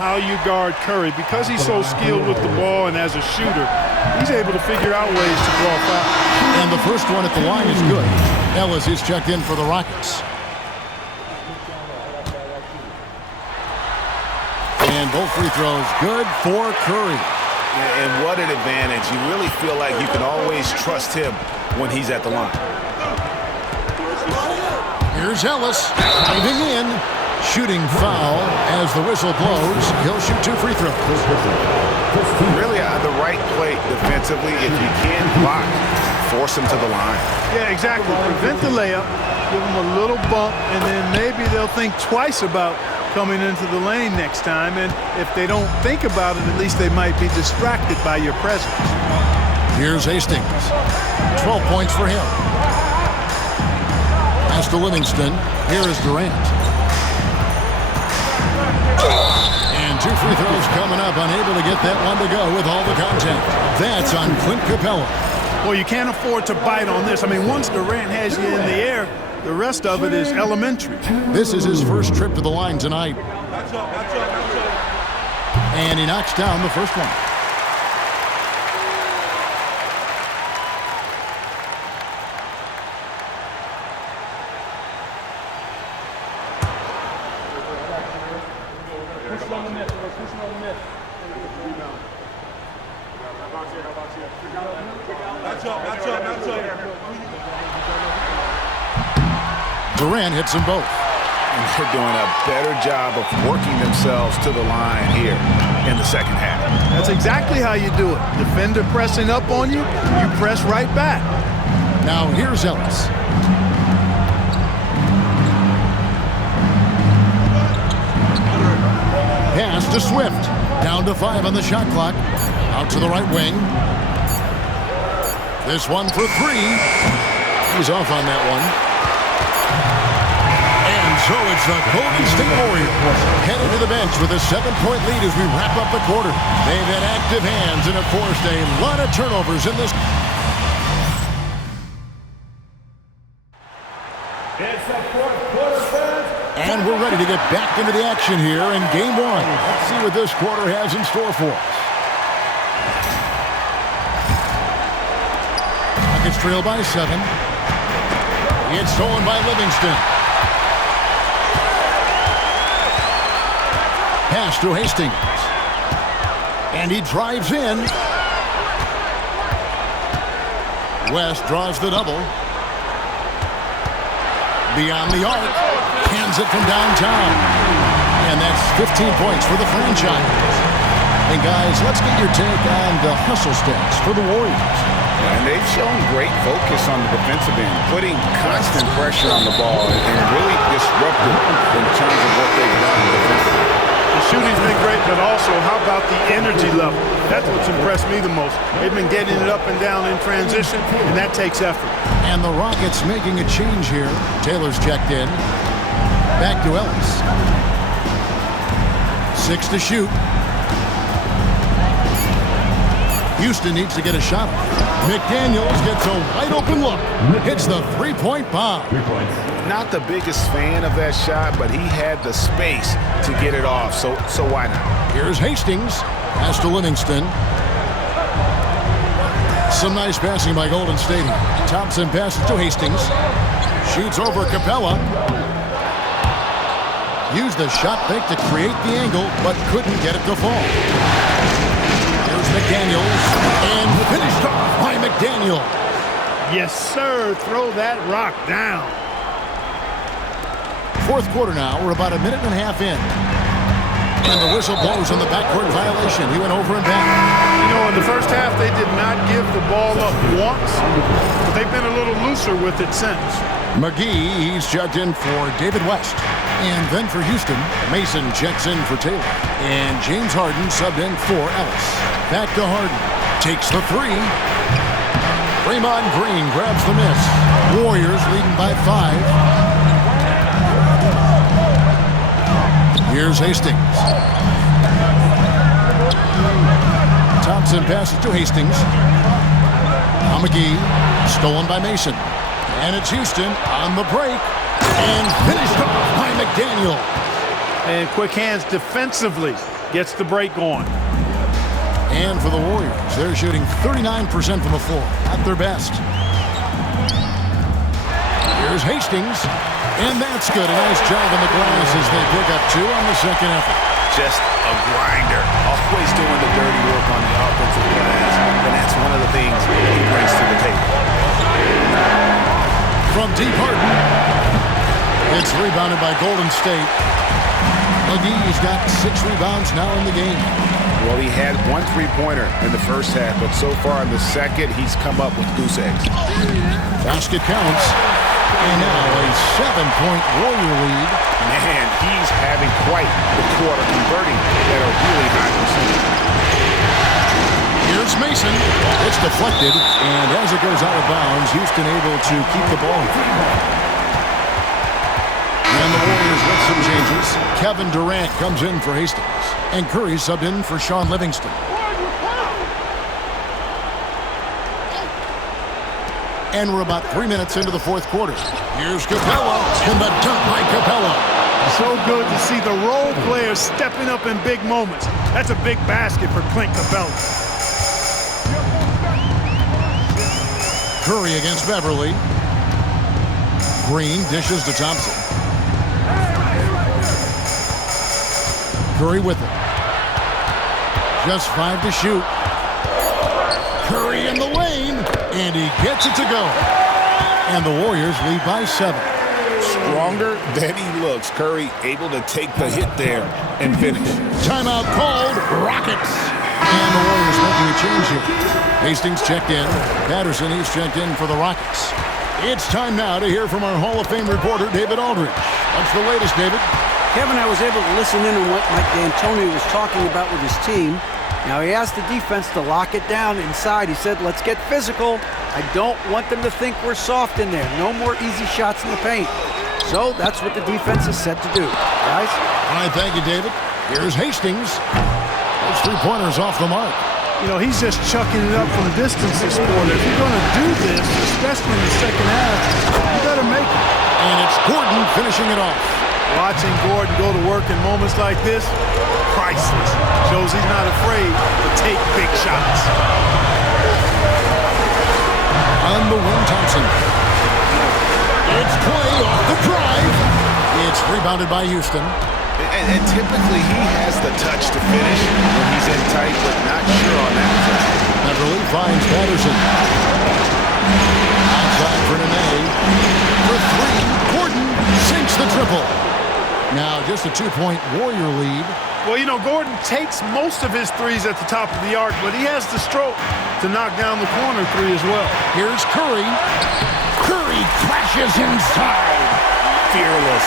How you guard Curry. Because he's so skilled with the ball and as a shooter, he's able to figure out ways to draw a foul. And the first one at the line is good. Ellis is checked in for the Rockets. And both free throws good for Curry. And what an advantage. You really feel like you can always trust him when he's at the line. Here's Ellis diving in. Shooting foul as the whistle blows. He'll shoot 2 free throws. Really the right play defensively. If you can't block, force him to the line. Yeah, exactly. Prevent the layup, give him a little bump, and then maybe they'll think twice about coming into the lane next time. And if they don't think about it, at least they might be distracted by your presence. Here's Hastings. 12 points for him. Pass to Livingston. Here is Durant. And 2 free throws coming up. Unable to get that one to go with all the contact. That's on Clint Capella. Well, you can't afford to bite on this. I mean, once Durant has you in the air, the rest of it is elementary. This is his first trip to the line tonight. And he knocks down the first one. Durant hits them both. And they're doing a better job of working themselves to the line here in the second half. That's exactly how you do it. Defender pressing up on you, you press right back. Now here's Ellis. Pass to Swift. Down to 5 on the shot clock. Out to the right wing. This one for 3. He's off on that one. And so it's the Golden State Warriors headed to the bench with a 7-point lead as we wrap up the quarter. They've had active hands and, of course, a lot of turnovers in this. It's the fourth quarter, fans. And we're ready to get back into the action here in Game 1. Let's see what this quarter has in store for us. Rockets trail by 7. It's stolen by Livingston. Pass to Hastings. And he drives in. West draws the double. Beyond the arc. Hands it from downtown. And that's 15 points for the franchise. And guys, let's get your take on the hustle stats for the Warriors. And they've shown great focus on the defensive end, putting constant pressure on the ball and really disruptive in terms of what they've done defensively. The shooting's been great, but also how about the energy level? That's what's impressed me the most. They've been getting it up and down in transition, and that takes effort. And the Rockets making a change here. Taylor's checked in. Back to Ellis. 6 to shoot. Houston needs to get a shot. McDaniels gets a wide open look. Hits the 3-point bomb. Not the biggest fan of that shot, but he had the space to get it off, so why not? Here's Hastings. Pass to Livingston. Some nice passing by Golden State. Thompson passes to Hastings. Shoots over Capella. Used the shot fake to create the angle, but couldn't get it to fall. Here's McDaniels. And finished off by McDaniel. Yes, sir. Throw that rock down. Fourth quarter now. We're about a minute and a half in. And the whistle blows on the backcourt violation. He went over and back. You know, in the first half, they did not give the ball up once, but they've been a little looser with it since. McGee, he's checked in for David West. And then for Houston, Mason checks in for Taylor. And James Harden subbed in for Ellis. Back to Harden. Takes the 3. Draymond Green grabs the miss. Warriors leading by 5. Here's Hastings. Thompson passes to Hastings. McGee, stolen by Mason. And it's Houston on the break. And finished off by McDaniel. And quick hands defensively. gets the break going. And for the Warriors, they're shooting 39% from the floor, at their best. Here's Hastings, and that's good. A nice job on the glass as they pick up 2 on the second effort. Just a grinder, always doing the dirty work on the offensive glass, and that's one of the things he brings to the table. From deep, Harden. It's rebounded by Golden State. McGee's got 6 rebounds now in the game. Well, he had 1 3-pointer in the first half, but so far in the second, he's come up with goose eggs. Basket counts. And now a 7-point Warrior lead. Man, he's having quite the quarter, converting at a really high percentage. Here's Mason. It's deflected, and as it goes out of bounds, Houston able to keep the ball. And the Warriors with some changes. Kevin Durant comes in for Hastings, and Curry subbed in for Sean Livingston. And we're about 3 minutes into the fourth quarter. Here's Capella, and the dunk by Capella. So good to see the role players stepping up in big moments. That's a big basket for Clint Capella. Curry against Beverly. Green dishes to Thompson. Curry with it. Just 5 to shoot. Curry in the lane, and he gets it to go. And the Warriors lead by 7. Stronger than he looks. Curry able to take the hit there and finish. Timeout called. Rockets. And the Warriors making a change here. Hastings checked in. Patterson, he's checked in for the Rockets. It's time now to hear from our Hall of Fame reporter, David Aldridge. What's the latest, David? Kevin, I was able to listen in on what Mike D'Antoni was talking about with his team. Now, he asked the defense to lock it down inside. He said, let's get physical. I don't want them to think we're soft in there. No more easy shots in the paint. So that's what the defense is set to do. Guys? All right, thank you, David. Here's Hastings. Those 3-pointers off the mark. You know, he's just chucking it up from distance this quarter. If you're going to do this, especially in the second half, you better make it. And it's Gordon finishing it off. Watching Gordon go to work in moments like this, priceless. Shows he's not afraid to take big shots. On the wing, Thompson. It's Clay off the drive. It's rebounded by Houston. And typically he has the touch to finish when he's in tight, but not sure on that possession. Beverly finds Patterson. Outside for Nene. For 3, Gordon sinks the triple. Now just a 2-point Warrior lead. Well, you know, Gordon takes most of his threes at the top of the arc, but he has the stroke to knock down the corner 3 as well. Here's Curry. Curry crashes inside. Fearless.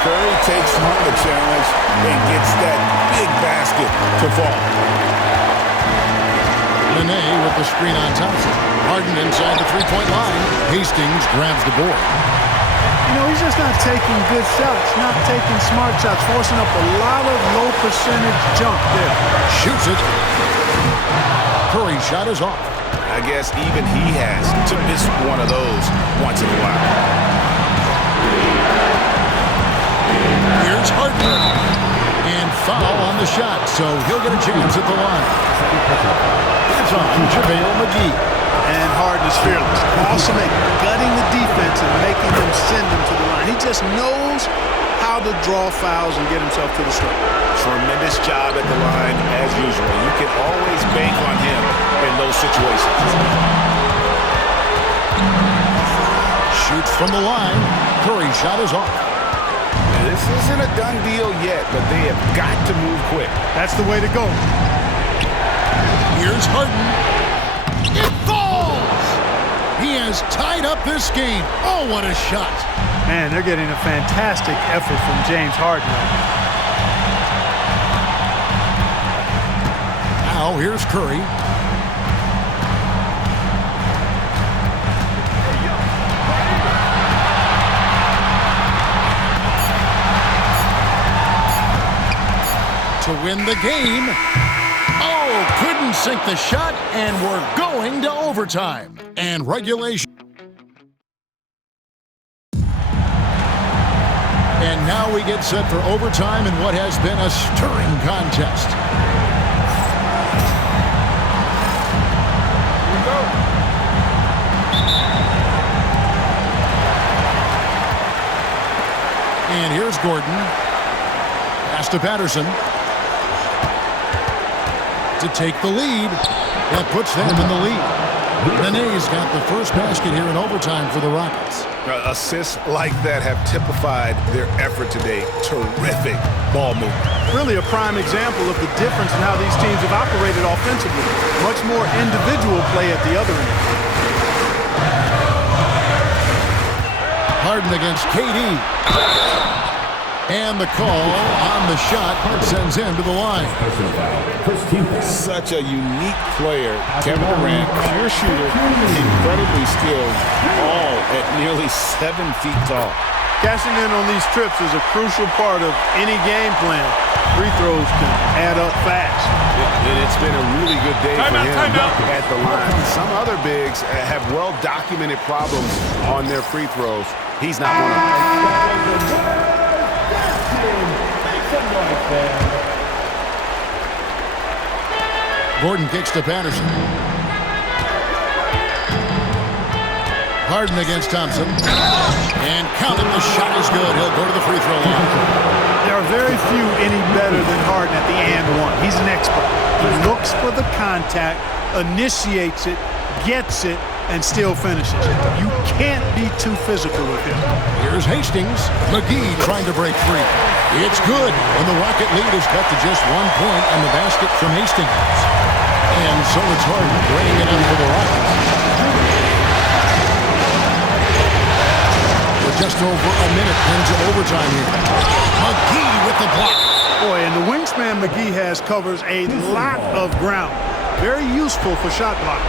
Curry takes on the challenge and gets that big basket to fall. Nene with the screen on Thompson. Harden inside the 3-point line. Hastings grabs the board. You know, he's just not taking good shots, not taking smart shots, forcing up a lot of low percentage jump there. Shoots it. Curry's shot is off. I guess even he has to miss one of those once in a while. Here's Harden. And foul on the shot, so he'll get a chance at the line. That's on JaVale McGee. And Harden is fearless. Awesome at gutting the defense and making them send them to the line. He just knows how to draw fouls and get himself to the stripe. Tremendous job at the line, as usual. You can always bank on him in those situations. Shoots from the line. Curry's shot is off. This isn't a done deal yet, but they have got to move quick. That's the way to go. Here's Harden. It falls! He has tied up this game. Oh, what a shot. Man, they're getting a fantastic effort from James Harden. Now, here's Curry. To win the game. Oh, couldn't sink the shot, and we're going to overtime. And regulation. And now now we get set for overtime in what has been a stirring contest. Here we go. And here's Gordon. Pass to Patterson. To take the lead. That puts them in the lead. Nene's got the first basket here in overtime for the Rockets. Assists like that have typified their effort today. Terrific ball movement. Really a prime example of the difference in how these teams have operated offensively. Much more individual play at the other end. Harden against KD. And the call on the shot sends him to the line. Such a unique player. Kevin Durant, pure shooter, incredibly skilled, all at nearly 7 feet tall. Cashing in on these trips is a crucial part of any game plan. Free throws can add up fast. And it's been a really good day for him at the line. Some other bigs have well-documented problems on their free throws. He's not one of them. Gordon kicks to Patterson. Harden against Thompson. And counted. The shot is good. He'll go to the free throw line. There are very few any better than Harden at the and one. He's an expert. He looks for the contact, initiates it, gets it, and still finishes. You can't be too physical with him. Here's Hastings. McGee trying to break free. It's good. And the Rocket lead is cut to just 1 point on the basket from Hastings. And so it's Harden bringing it in for the Rockets. We're just over a minute into overtime here. McGee with the block. Boy, and the wingspan McGee has covers a lot of ground. Very useful for shot blocking.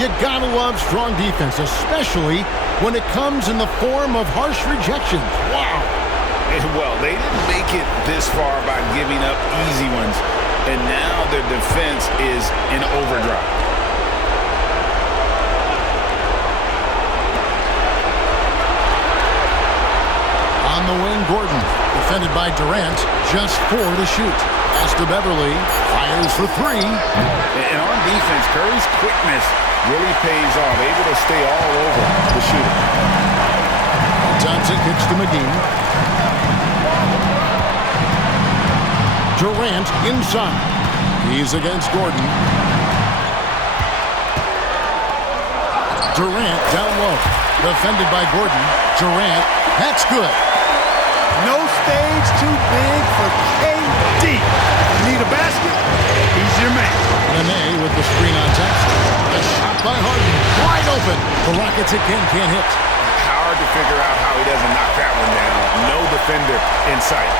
You gotta love strong defense, especially when it comes in the form of harsh rejections. Wow. Well, they didn't make it this far by giving up easy ones, and now their defense is in overdrive. On the wing, Gordon, defended by Durant, just 4 to shoot. Pass to Beverly, fires for 3. And on defense, Curry's quickness really pays off, able to stay all over the shooter. Thompson kicks to McGee. Durant inside. He's against Gordon. Durant down low. Defended by Gordon. Durant, that's good. No stage too big for KD. You need a basket? He's your man. Nene with the screen on Thompson. A shot by Harden. Wide open. The Rockets again can't hit. Hard to figure out how he doesn't knock that one down. No defender in sight.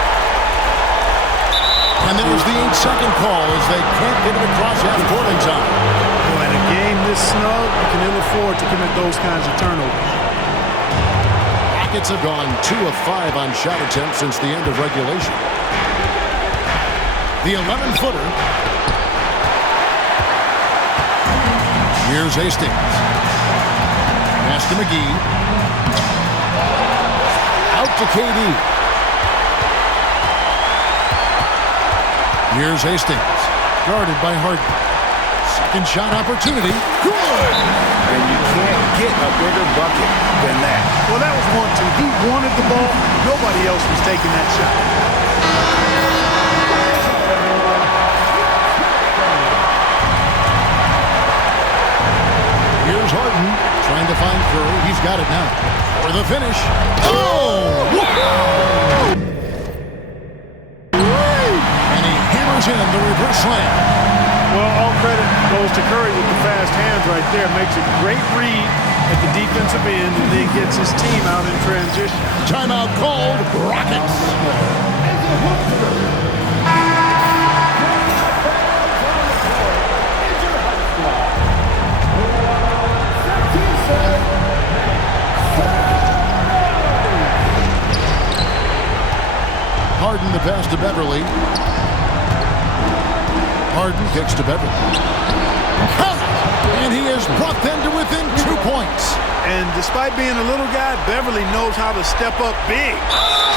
And there's the 8-second call as they can't get it across half-court in time. Boy, in a game this snug, you can ill afford to commit those kinds of turnovers. Rockets have gone 2 of 5 on shot attempts since the end of regulation. The 11-footer. Here's Hastings. Pass to McGee. Out to KD. Here's Hastings. Guarded by Harden. Second shot opportunity. Good! And you can't get a bigger bucket than that. Well, that was 1-2. He wanted the ball. Nobody else was taking that shot. Here's Harden trying to find Curry. He's got it now. For the finish. Oh! Wow! And he hammers in the reverse slam. Well, all credit goes to Curry with the fast hands right there. Makes a great read at the defensive end and then gets his team out in transition. Timeout called. Rockets. Harden the pass to Beverly. Harden kicks to Beverly. And he has brought them to within 2 points. And despite being a little guy, Beverly knows how to step up big.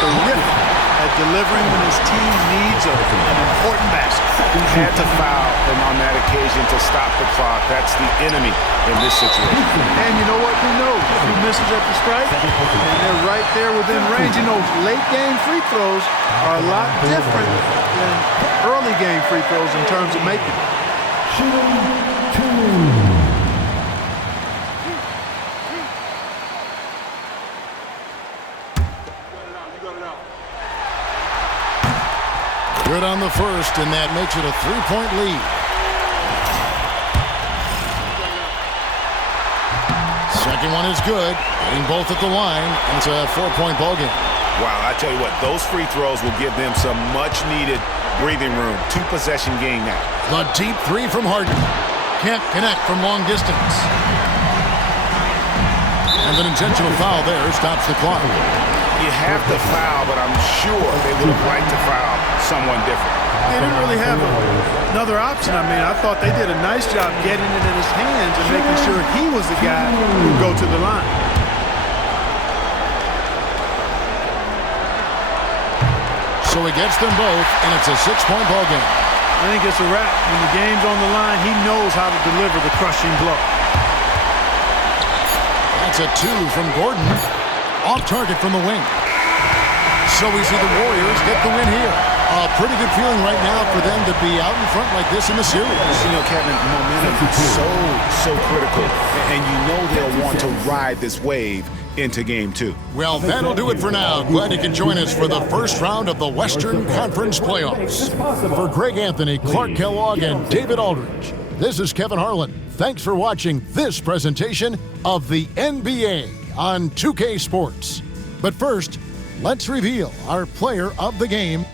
Terrific at delivering when his team needs an important basket. He had to foul him on that occasion to stop the clock. That's the enemy in this situation. And you know what? Who knows? If he misses at the strike, and they're right there within range. You know, late game free throws are a lot different than early game free throws in terms of making it. Good on the first, and that makes it a 3-point lead. Second one is good, hitting both at the line, and it's a 4-point ball game. Wow, I tell you what, those free throws will give them some much-needed breathing room. 2-possession game now. The deep three from Harden. Can't connect from long distance. And an intentional foul there stops the clock. You have to foul, but I'm sure they would have liked to foul someone different. They didn't really have another option. I mean, I thought they did a nice job getting it in his hands and making sure he was the guy who would go to the line. So he gets them both, and it's a 6-point ball game. I think it's a wrap. When the game's on the line, he knows how to deliver the crushing blow. That's a 2 from Gordon. Off target from the wing. So we see the Warriors get the win here. A pretty good feeling right now for them to be out in front like this in the series. You know, Kevin, momentum is so critical. And you know they'll want to ride this wave into Game 2. Well, that'll do it for now. Glad you could join us for the first round of the Western Conference Playoffs. For Greg Anthony, Clark Kellogg, and David Aldridge, this is Kevin Harlan. Thanks for watching this presentation of the NBA on 2K Sports. But first, let's reveal our player of the game